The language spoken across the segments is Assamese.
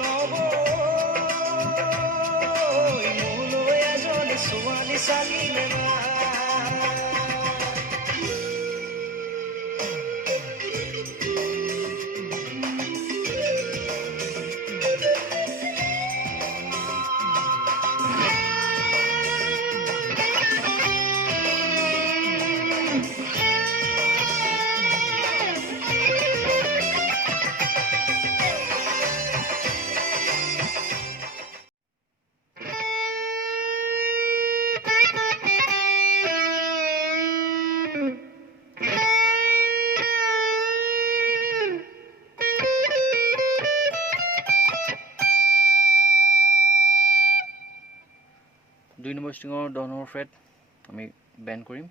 নবৌ মোলৈ এজন ছোৱালী চালিলে না দুই নম্বৰ ষ্ট্ৰিঙৰ 10 নম্বৰ ফ্ৰেট আমি বেণ্ড কৰিম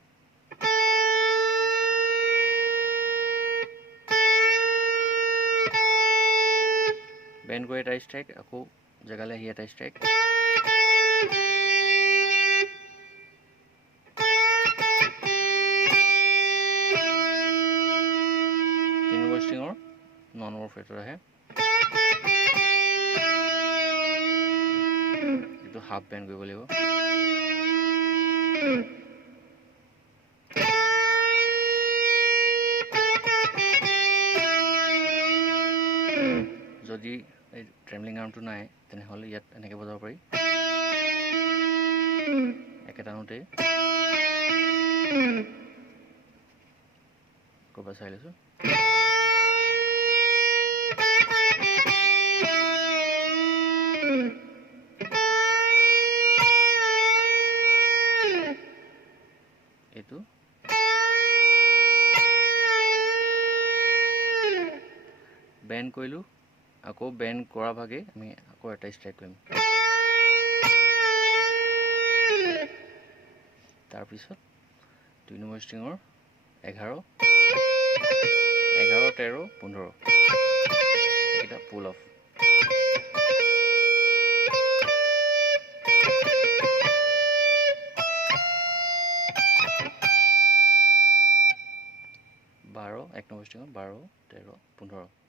বেণ্ড কৰি এটা ষ্ট্ৰাইক আকৌ জেগালৈ আহি এটা ষ্ট্ৰাইক 3 নম্বৰ ষ্ট্ৰিঙৰ 9 নম্বৰ ফ্ৰেটত আহে এইটো হাফ বেণ্ড কৰিব লাগিব যদি এই ট্ৰেমলিং আৰ্মটো নাই তেনেহ'লে ইয়াত এনেকৈ বজাব পাৰি একেটানোতে ক'ৰবাত চাই লৈছোঁ এইটো বেণ্ড কৰিলোঁ আকৌ বেণ্ড কৰা ভাগে আমি আকৌ এটা ষ্ট্ৰাইক কৰিম তাৰপিছত 2 নম্বৰ ষ্ট্ৰিঙৰ 11 13 15 এইকেইটা পুল অফ এক নম্বৰ ষ্ট্ৰিঙৰ 12 13 15